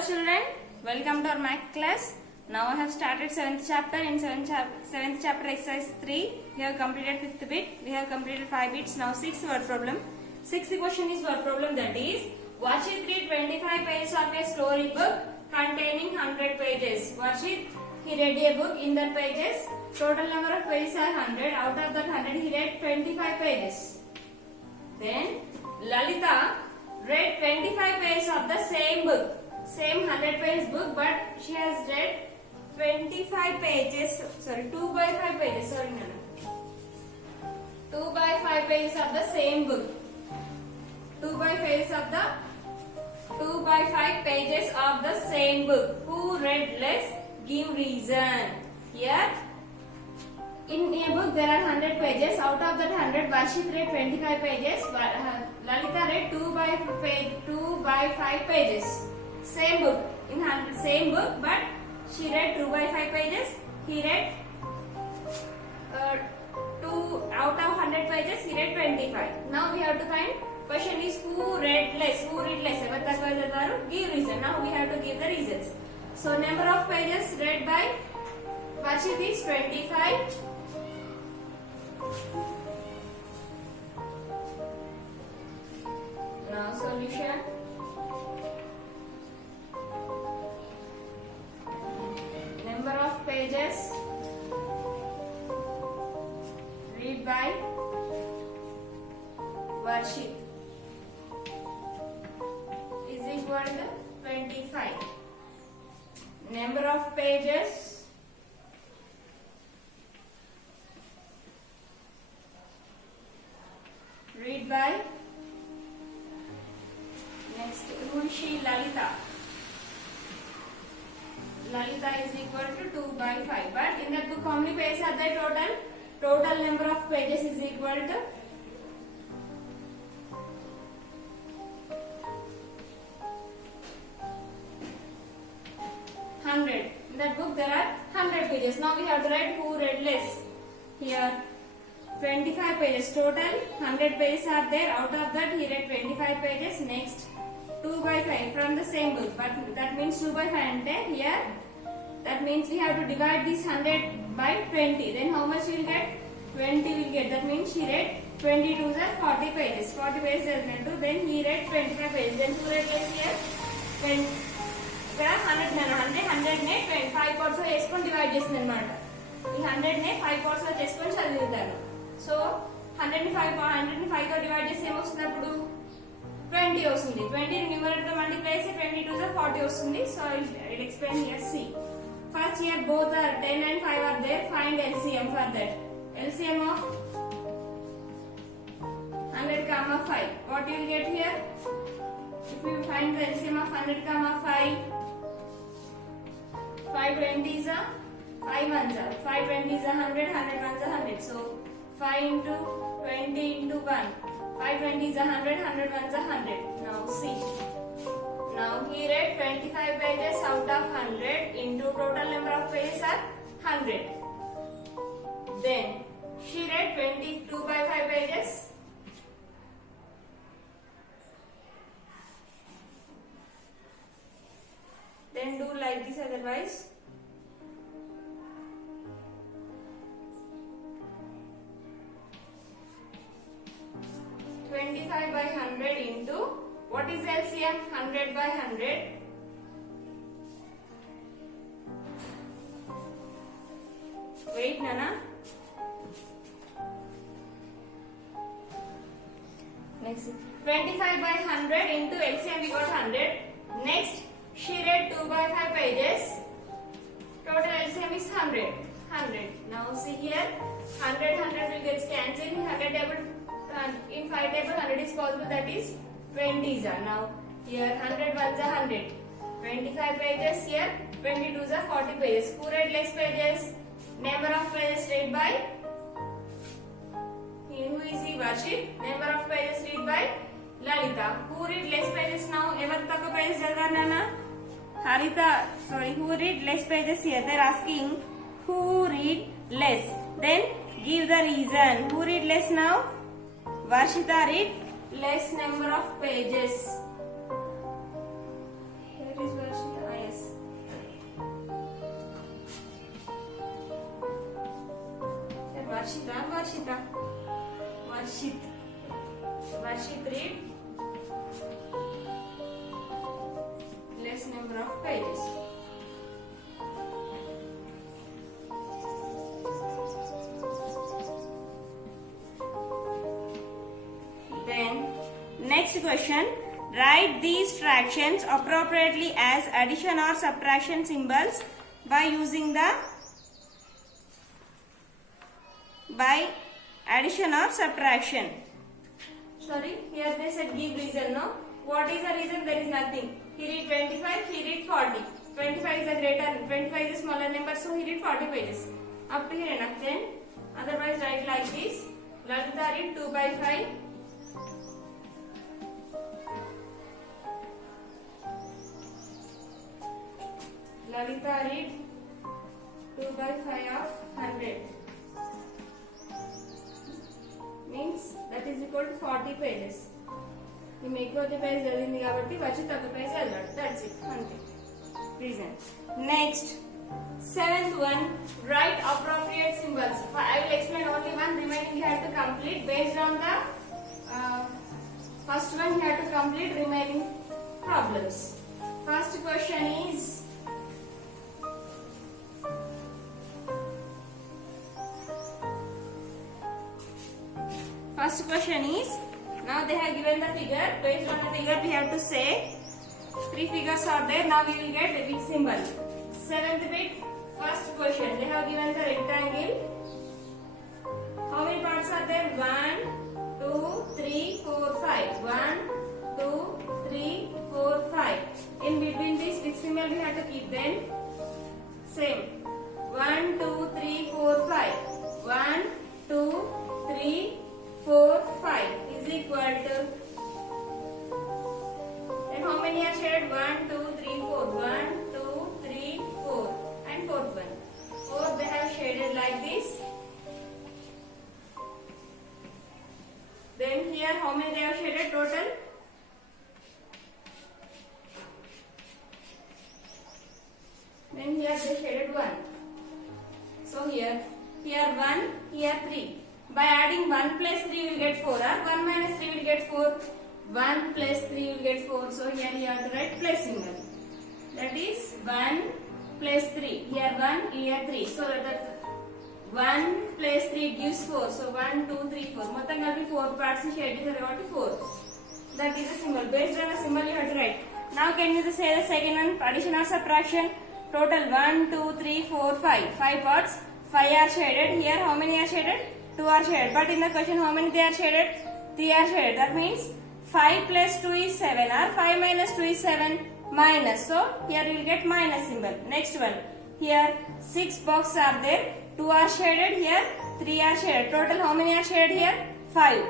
Hello children, welcome to our math class. Now I have started 7th chapter. In 7th chapter exercise 3, we have completed 5th bit, we have completed 5 bits. Now 6th word problem. 6th question is word problem, that is, Varshit read 25 pages of a story book containing 100 pages. Varshit, he read a book in that pages. Total number of pages are 100. Out of that 100 he read 25 pages. Then Lalita read 25 pages of the same book. Same 100 page book, but she has read 25 pages, 2 by 5 pages, 2 by 5 pages of the same book. 2 by 5 pages of the same book. Who read less? Give reason. Here, in a book there are 100 pages. Out of that 100, Varshit read 25 pages. Lalita read 2 by 5 pages. Same book, same book, but she read 2 by 5 pages. He read 2 out of 100 pages. He read 25. Now we have to find. Question is who read less? Who read less? Give reason. Now we have to give the reasons. So number of pages read by Varshit is 25. Now solution. Number of pages read by Varshit is equal to 25. Number of pages read by, next, who is she? Lalita. Lalita is equal to 2 by 5. But in that book, how many pages are there total? Total number of pages is equal to 100. In that book, there are 100 pages. Now we have to write who read less. Here, 25 pages. Total 100 pages are there. Out of that, he read 25 pages. Next, 2 by 5 from the same book. But that means 2 by 5 and here. That means we have to divide this 100 by 20. Then how much we will get? 20 will get. That means she read 22 are 40 pages. 40 pages is then he read 25 pages. Then who read less here? 20. ఇక్కడ 100 నే 5 parts లో చేసుకొని divide చేస్తుంది అన్నమాట. ఈ 100 నే 5 parts లో చేసుకొని చదువుతాను. సో 100 ని 5 తో డివైడ్ చేస్తే ఏమొస్తుంది అప్పుడు 20 వస్తుంది. 20 ని న్యూమరేటర్ తో మల్టిప్లై చేస్తే 22 is 40 వస్తుంది. So I'll explain here. See, first here both are 10 and 5 are there. Find LCM for that. LCM of 100 comma 5. What you will get here? If you find the LCM of 100 comma 5, 5 20s are 5 ones are 5 20s are 100, 100 ones are 100. So 5 into 20 into 1. 5 20s are 100, 100 ones are 100. Now see. Now he read 25 pages out of 100 into total number of pages are 100. Then she read 22 by 5 pages. Then do like this, otherwise 25 by 100 into, what is LCM? 100 by 100. Wait, Nana. Next, 25 by 100 into LCM, we got 100. Next, she read 2 by 5 pages. Total LCM is 100. 100. Now see here, 100 will get cancelled. 100 table, in 5 table 100 is possible, that is 20s are. Now here 100 ones are 100. 25 pages here, 22s are 40 pages. Who read less pages? Number of pages read by, who is he? Varshit. Number of pages read by Lalita. Who read less pages now? Ever taka pages jadar nana? Harita. Sorry, who read less pages here? They are asking who read less. Then give the reason. Who read less now? Varshita read less number of pages. Where is Varshita? Varshit read less number of pages. Then next question, write these fractions appropriately as addition or subtraction symbols by using the addition or subtraction. Sorry, here they said give reason, no? What is the reason? There is nothing. He read 25, he read 40. 25 is a greater, 25 is a smaller number, so he read 40 pages. Up to here enough then. Otherwise write like this. Lalita read 2 by 5. Lalita read 2 by 5 of 100. Means that is equal to 40 pages. ఈ ఎక్కువ page చదివింది కాబట్టి వచ్చి తక్కువ page చదివాడు. That's it, అంతే reason. Next 7th one, write appropriate symbols. I will explain only one, remaining you have to complete based on the first one. You have to complete remaining problems. First question is now they have given the figure. Based on the figure we have to say 3 figures are there. Now we will get which symbol. 7th bit, first question, they have given the rectangle. How many parts are there? 1 2 3 4 5. 1 2 3 4 5. In between this which symbol we have to keep? Then same 1 2 3 4 5. 1 2 3 4 5 is equal to, then how many are shaded? 1 2 3 4. 1 2 3 4 and fourth one. 4 they have shaded like this. Then here how many they have shaded total? Then here they shaded 1. So here 1, here 3. By adding 1 plus 3 will get 4, or 1 minus 3 will get 4. 1 plus 3 will get 4. So here you have to write plus symbol. That is 1 plus 3. Here 1, here 3. So that 1 plus 3 gives 4. So 1, 2, 3, 4. Mottam kalpi 4 parts ni shade cheyadu kabatti 4. That is the symbol. Based on the symbol you have to write. Now can you say the second one, addition or subtraction? Total 1, 2, 3, 4, 5. 5 parts. 5 are shaded. Here how many are shaded? 2 are shaded. But in the question how many they are shaded? 3 are shaded. That means 5 plus 2 is 7, or 5 minus 2 is 7 minus. So here you will get minus symbol. Next one. Here 6 boxes are there. 2 are shaded. Here 3 are shaded. Total how many are shaded here? 5.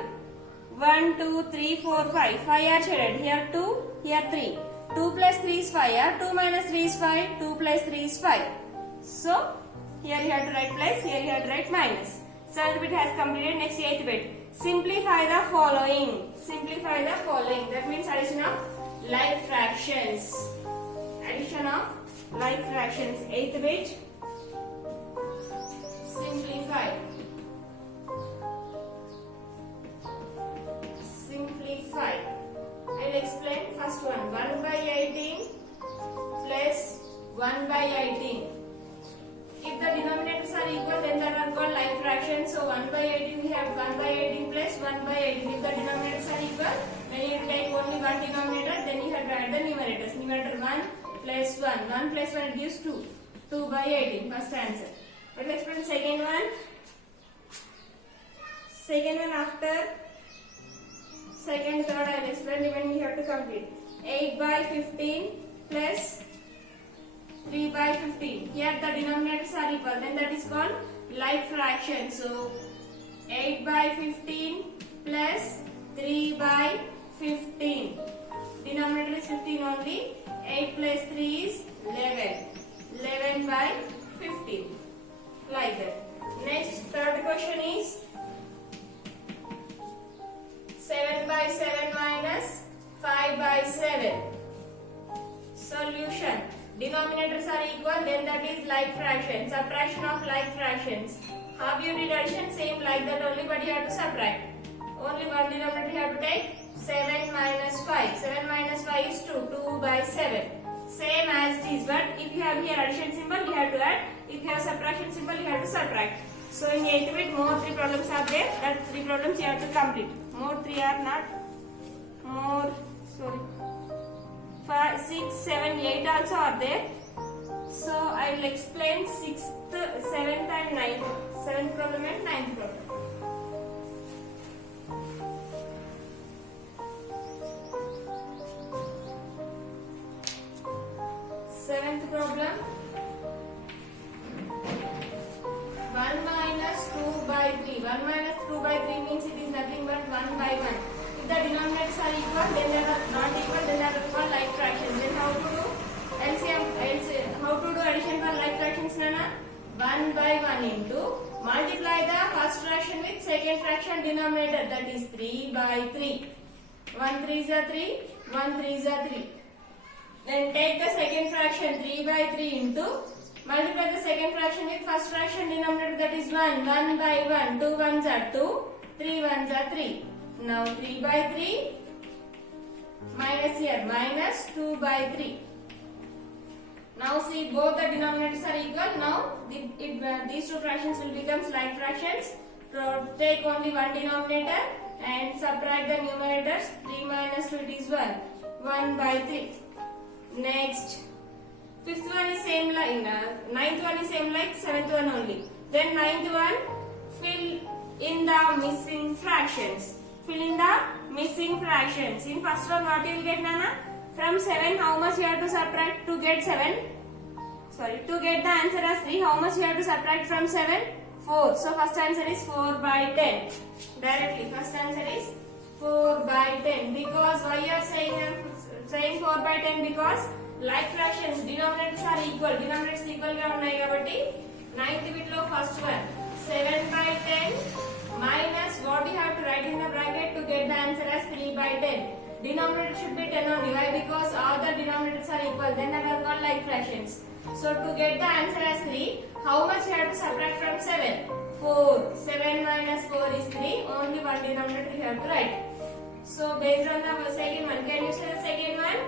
1, 2, 3, 4, 5. 5 are shaded. Here 2, here 3. 2 plus 3 is 5. 2 minus 3 is 5. 2 plus 3 is 5. So here you have to write plus. Here you have to write minus. 7th bit has completed. Next 8th bit. Simplify the following. Simplify the following. That means addition of like fractions. Addition of like fractions. 8th bit. Simplify. Simplify. I will explain first one. 1 by 18 plus 1 by 18. If the denominators are equal, then that are called like fractions. So 1 by 18 we have 1 by 18 plus 1 by 18. If the denominators are equal, when you take only one denominator, then you have to add the numerators. Numerator 1 plus 1. 1 plus 1 gives 2. 2 by 18. First answer. But let's explain second one. Second one after second, third I will explain. Even you have to complete. 8 by 15 plus 3 by 15. Here the denominators are equal, then that is called like fraction. So 8 by 15 plus 3 by 15. Denominator is 15 only. 8 plus 3 is 11. 11 by 15. Like that. Next, third question is 7 by 7 minus 5 by 7. Solution. Denominators are equal, then that is like fraction. Subtraction of like fractions. Half unit addition same like that only, but you have to subtract. Only one denominator you have to take. 7 minus 5. 7 minus 5 is 2. 2 by 7. Same as it is, but if you have here addition symbol, you have to add. If you have subtraction symbol, you have to subtract. So in 8th bit, more 3 problems are there. That 3 problems you have to complete. More 3 are not. More, sorry. 5, 6, 7, 8 also are there. So I will explain 6th, 7th and 9th. 7th problem and 9th problem. Seventh problem. 1 minus 2 by 3. 1 minus 2 by 3 means it is nothing but 1 by 1. If the denominators are equal, then they are not equal, then they are equal like fractions. Then how to do LCM? How to do addition for like fractions, Nana? 1 by 1 into multiply the first fraction with second fraction denominator, that is 3 by 3. 1 3 is a 3, 1 3 is a 3. Then take the second fraction 3 by 3 into multiply the second fraction with first fraction denominator, that is 1. 1 by 1. 2 ones are 2. 3 ones are 3. Now 3 by 3 minus here minus 2 by 3. Now see both the denominators are equal. Now these two fractions will become like fractions. So take only one denominator and subtract the numerators. 3 minus 2 it is 1. 1 by 3. Next, 5th one is same like 9th one is same like 7th one only. Then 9th one, fill in the missing fractions. Fill in the missing fractions. In first one, what you will get, Nana? From 7, how much you have to subtract to get 7? Sorry, to get the answer as 3, how much you have to subtract from 7? 4. So first answer is 4 by 10. Directly, first answer is 4 by 10. Because why you are saying 4 by 10? Because like fractions, denominators are equal. Denominators equal ga unnai kabatti 9th bit lo first one 7 by 10 minus what you have to write in the bracket to get the answer as 3 by 10. Denominator should be 10 only. Why? Because all the denominators are equal. Then they are called like fractions. So to get the answer as 3, how much you have to subtract from 7? 4. 7 minus 4 is 3. Only one denominator you have to write. So based on the second one, can you say the second one?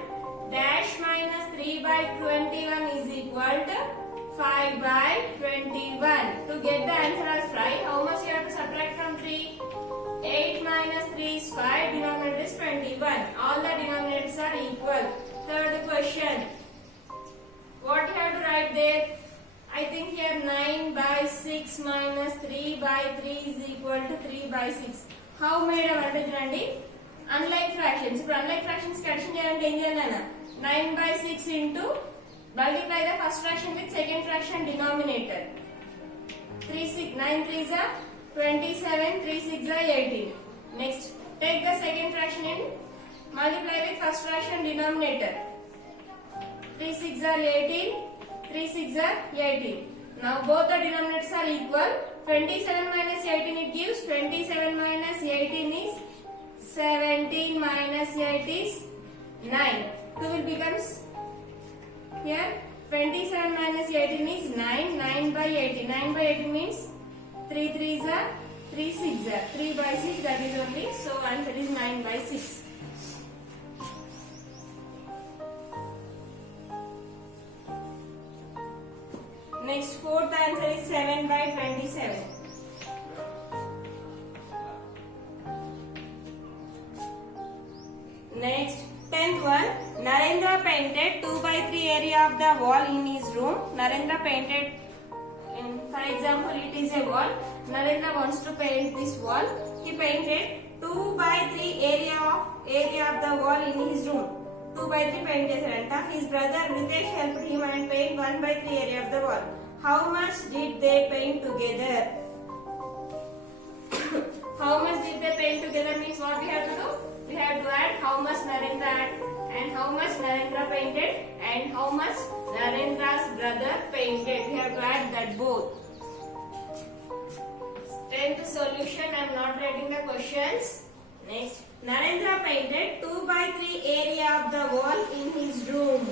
Dash minus 3 by 21 is equal to 5 by 21. To get the answer as 5, how much you have to subtract from 3? 8 minus 3 is 5, denominator is 21. All the denominators are equal. Third question. What you have to write there? I think here 9 by 6 minus 3 by 3 is equal to 3 by 6. How made a advantage? Unlike fractions. If unlike fractions addition cheyalante em cheyalana 9 by 6 into multiply the first fraction with second fraction denominator. 3 6 9 3 is a 27, 3 6 are 18. Next, take the second fraction in multiply with first fraction denominator. 3 6 are 18, 3 6 are 18. Now both the denominators are equal. 27 minus 18 it gives 27 minus 18 is 17 minus 8 is 9. 2 will becomes here 27 minus 18 is 9. 9 by 18. 9 by 18 means 3 3s are 3 6s are 3 by 6, that is only. So answer is 9 by 6. Next, fourth answer is 7 by 27. Next, 10th one. Narendra painted 2 by 3 area of the wall in his room. Narendra painted, for example, it is a wall. Narendra wants to paint this wall. He painted 2 by 3 area of the wall in his room. 2 by 3 paint chesaranta. His brother Nitesh helped him and paint 1 by 3 area of the wall. How much did they paint together? How much did they paint together means what we have to do? We have to add how much Narendra had and how much Narendra painted and how much Narendra's brother painted. We have to add that both. 10th solution, I am not writing the questions. Next, Narendra painted 2 by 3 area of the wall in his room.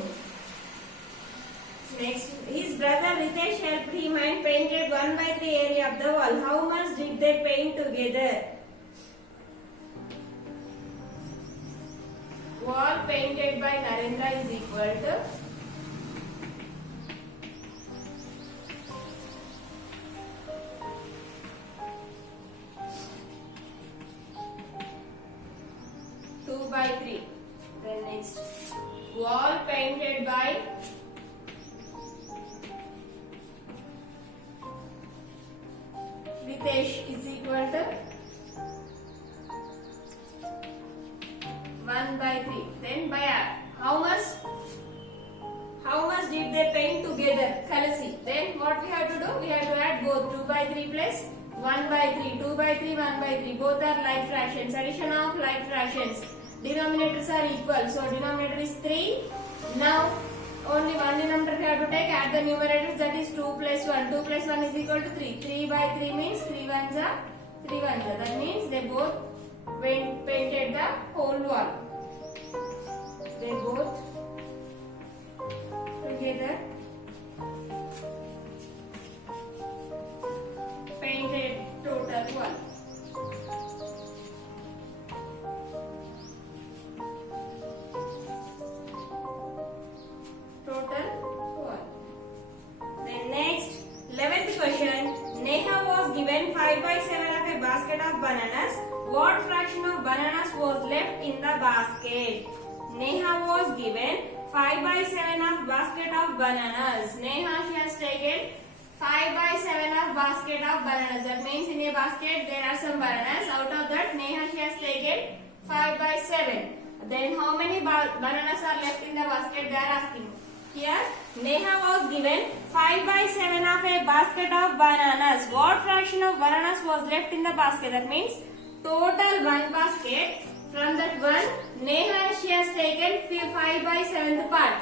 Next, his brother Ritesh helped him and painted 1/3 area of the wall. How much did they paint together? Wall painted by Narendra is equal to 2/3. Then next, wall painted by Ritesh is equal to 1/3. Then by how much did they paint together? Kalasi. Then what we have to do? We have to add both 2/3 plus 1/3. 2/3, 1/3. Both are like fractions. Addition of like fractions. Denominators are equal. So denominator is 3. Now only one denominator we have to take. Add the numerators, that is 2 plus 1. 2 plus 1 is equal to 3. 3/3 means 3 ones are 3 ones are. That means they both painted the whole wall. They both together painted total wall. Total wall. Then next, 11th question. Neha was given 5/7 of a basket of bananas. What fraction of bananas was left in the basket? Neha was given 5/7 of basket of bananas. Neha, she has taken 5/7 of basket of bananas. That means in a basket there are some bananas. Out of that, Neha, she has taken 5/7. Then how many bananas are left in the basket? They are asking. Here, Neha was given 5/7 of a basket of bananas. What fraction of bananas was left in the basket? That means total one basket. From that one, Neha, she has taken 5/7 part.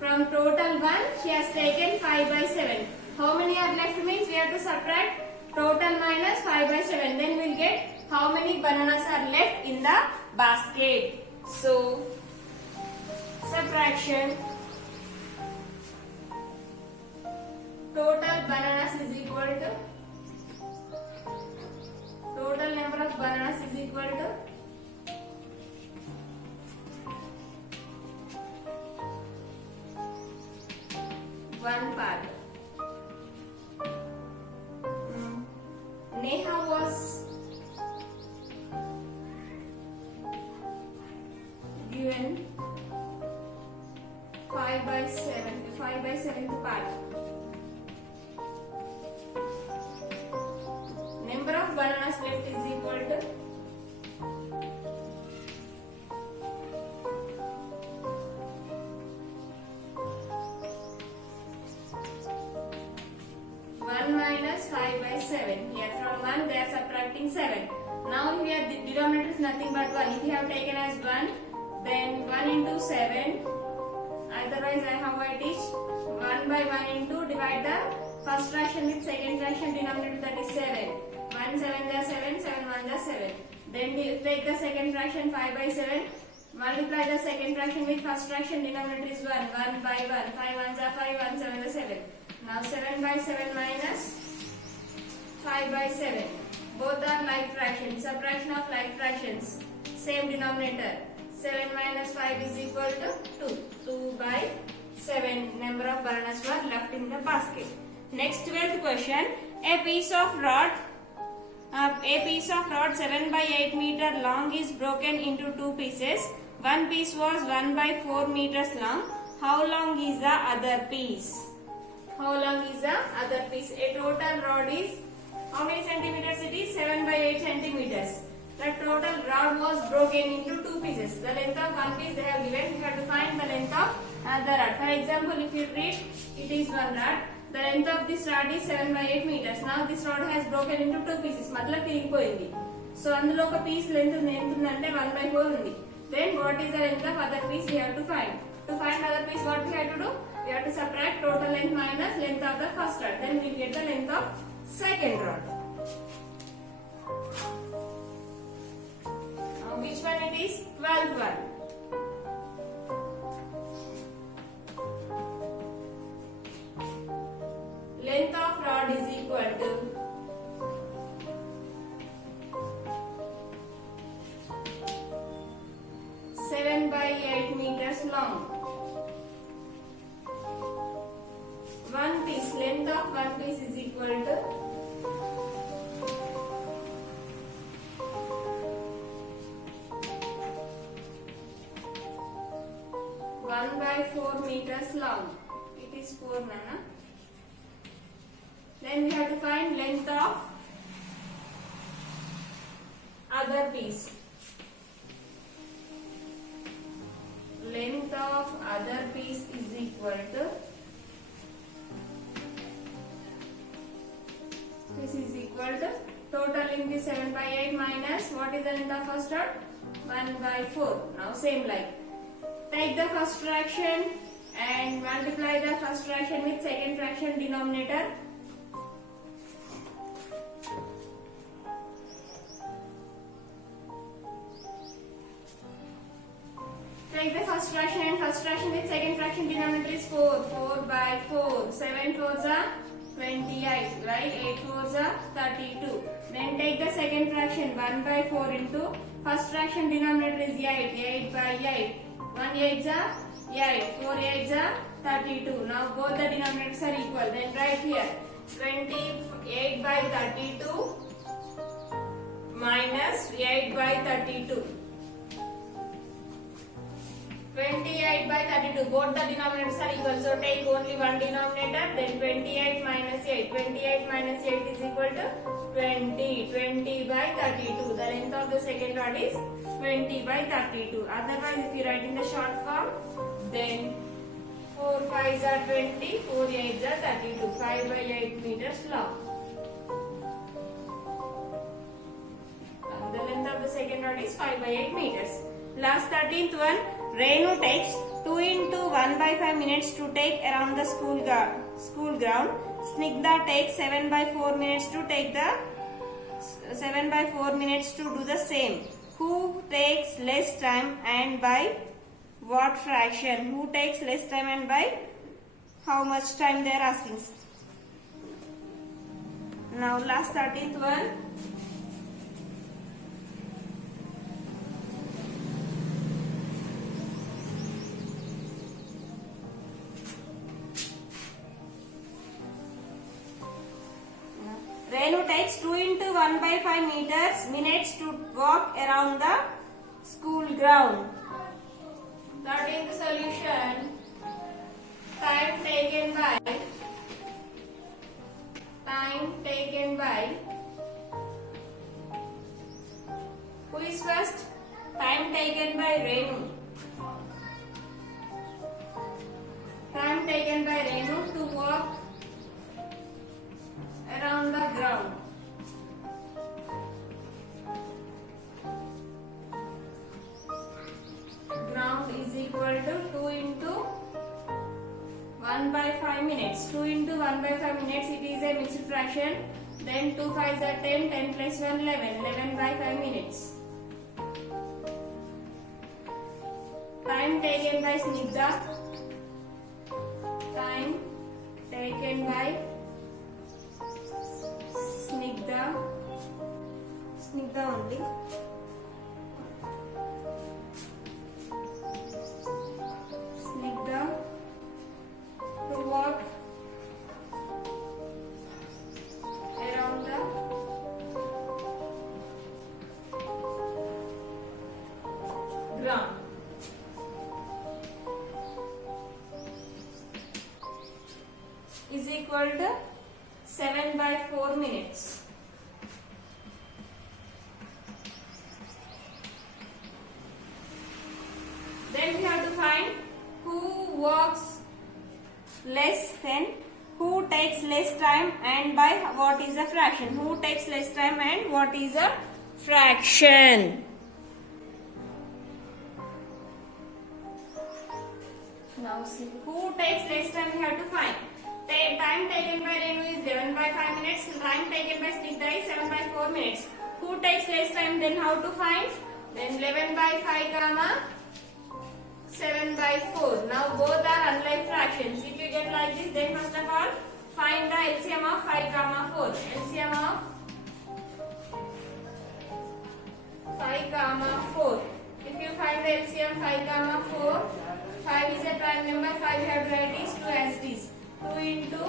From total one, she has taken 5/7. How many are left means we have to subtract total minus 5/7. Then we will get how many bananas are left in the basket. So, subtraction. Total bananas is equal to total number of bananas is equal to 1 part. Neha was given 5/7 part. Number of bananas left is equal to 1 minus 5/7. Here from 1 they are subtracting 7. Now here the denominator is nothing but 1. If you have taken as 1, then 1 into 7. Otherwise how I teach 1/1 into divide the first fraction with second fraction denominator, that is 7. 1 7 are 7, 7 1 are 7. Then take the second fraction 5/7. Multiply the second fraction with first fraction denominator is 1. 1/1. 5 1 are 5, 1 7 are 7. Now 7/7 minus 5/7. Both are like fractions. Subtraction of like fractions. Same denominator. 7 minus 5 is equal to 2. 2/7 number of bananas were left in the basket. Next 12th question. A piece of rod 7/8 meter long is broken into 2 pieces. One piece was 1/4 meters long. How long is the other piece? How long is the other piece? A total rod is how many centimeters it is? 7/8 centimeters. The total rod was broken into 2 pieces. The length of one piece they have given. You have to find the length of another rod. For example, if you read, it is one rod. The length of this rod is 7/8 meters. Now this rod has broken into 2 pieces. मतलब తిరిగిపోయింది. So అందులో ఒక piece length ఎంత ఉందంటే 1/4 ఉంది. Then what is the length of other piece we have to find. To find other piece, what we have to do? We have to subtract total length minus length of the first rod. Then we get the length of second rod. Now which one it is? 12th one. rod is equal to 7/8 meters long. One piece, length of one piece is equal to 1/4 meters long. It is 4, Nana. Then we have to find length of other piece. Length of other piece is equal to, this is equal to total length is 7/8 minus what is the length of first rod? 1/4. Now same like. Take the first fraction and multiply the first fraction with second fraction denominator. Take the first fraction and first fraction with second fraction denominator is 4. 4/4. 7 4s are 28. Right? 8 4s are 32. Then take the second fraction 1/4 into first fraction denominator is 8. 8/8. 1 8s are 8. 4 8s are 32. Now both the denominators are equal. Then write here 28/32 minus 8/32. 28/32. Both the denominators are equal. So take only one denominator. Then 28 minus 8. 28 minus 8 is equal to 20. 20/32. The length of the second rod is 20/32. Otherwise, if you write in the short form, then 4 5s are 20. 4 8s are 32. 5/8 meters long. The length of the second rod is 5/8 meters. Last 13th one. Renu takes 2 into 1/5 minutes to take around the school ground. Snigdha takes 7/4 minutes to take the 7/4 minutes to do the same. Who takes less time and by what fraction? Who takes less time and by how much time they are asking. Now last 13th one. Renu takes 2 into 1/5 minutes to walk around the school ground. 13th solution. Time taken by who is first? Time taken by Renu. Time taken by Renu to walk around the ground. Ground is equal to 2 into 1/5 minutes. 2 into 1/5 minutes, it is a mixed fraction. Then 2 5s are 10. 10 plus 1 11. 11/5 minutes. Time taken by Snigdha. Time taken by Snigdha only. Snigdha to walk around the ground. Is equal to 7/4 minutes. Then we have to find who walks less than, who takes less time and by what is a fraction. Who takes less time and what is a fraction. Now see, who takes less time we have to find. Time taken by Renu is 11/5 minutes. Time taken by Snigdha is 7/4 minutes. Who takes less time, then how to find? Then 11/5 comma 7/4. Now both are unlike fractions. If you get like this, then first of all Find the LCM of 5 comma 4. LCM of 5 comma 4. If you find the LCM 5 comma 4, 5 is a prime number, 5 you have to write is 2 as it is. 2 into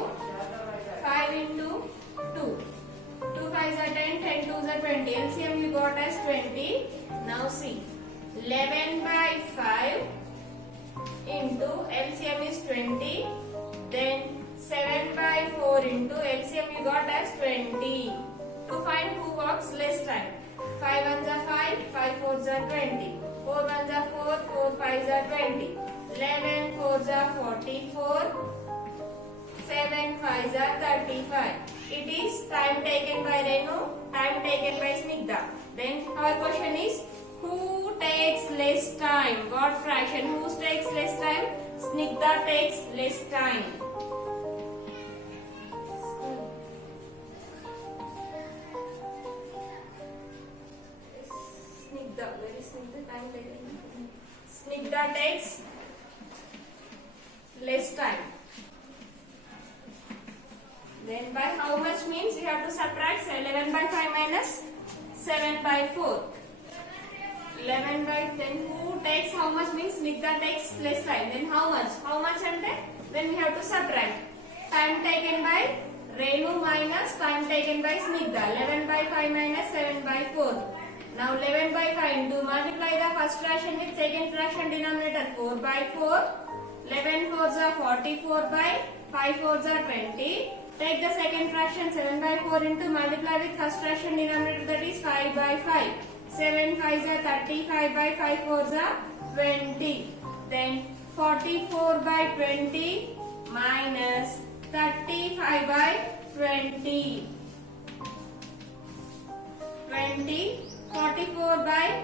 5 into 2. 2 5s are 10, 10 2s are 20. LCM you got as 20. Now see. 11 by 5 into LCM is 20. Then 7 by 4 into LCM you got as 20. To find who works less time. 5 1s are 5, 5 4s are 20. 4 1s are 4, 4 5s are 20. 11 4s are 44. 7 5s are 35. It is time taken by Renu, time taken by Snigdha. Then our question is, who takes less time? What fraction? Who takes less time? Snigdha takes less time. Snigdha, where is Snigdha? Time taken. Snigdha takes less time. Then by how much means we have to subtract 11 by 5 minus 7 by 4. 11 by 10. Who takes how much means Snigdha takes less time. Then how much? How much ante? Then we have to subtract. Time taken by Renu minus time taken by Snigdha. 11 by 5 minus 7 by 4. Now 11 by 5 to multiply the first fraction with second fraction denominator 4 by 4. 11 4s are 44 by 5 4s are 20. Take the second fraction 7 by 4 into multiply with first fraction denominator, that is 5 by 5. 7 5s are 35 by 5 4s are 20. Then 44 by 20 minus 35 by 20. 20. 44 by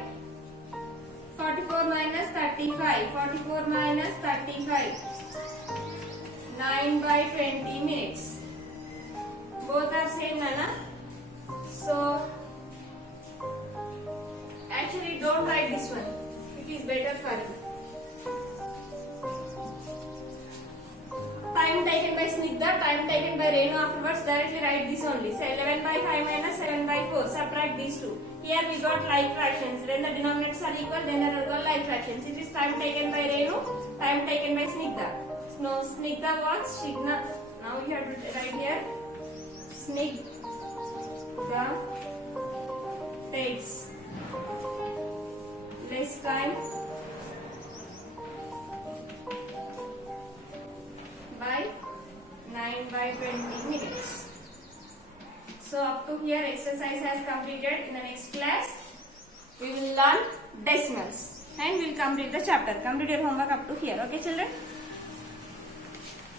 44 minus 35. 44 minus 35. 9 by 20 minutes. Both are same, Nana. So actually don't write this one. It is better for you. Time taken by Snigdha, time taken by Renu, afterwards directly write this only. So 11 by 5 minus 7 by 4. Subtract these two. Here we got like fractions. Then the denominators are equal, then there are all like fractions. It is time taken by Renu, time taken by Snigdha. No, Snigdha wants Shigna. Now you have to write here. Snigdha takes less time by 9 by 20 minutes. So up to here exercise has completed. In the next class we will learn decimals and we will complete the chapter. Complete your homework up to here. Okay children?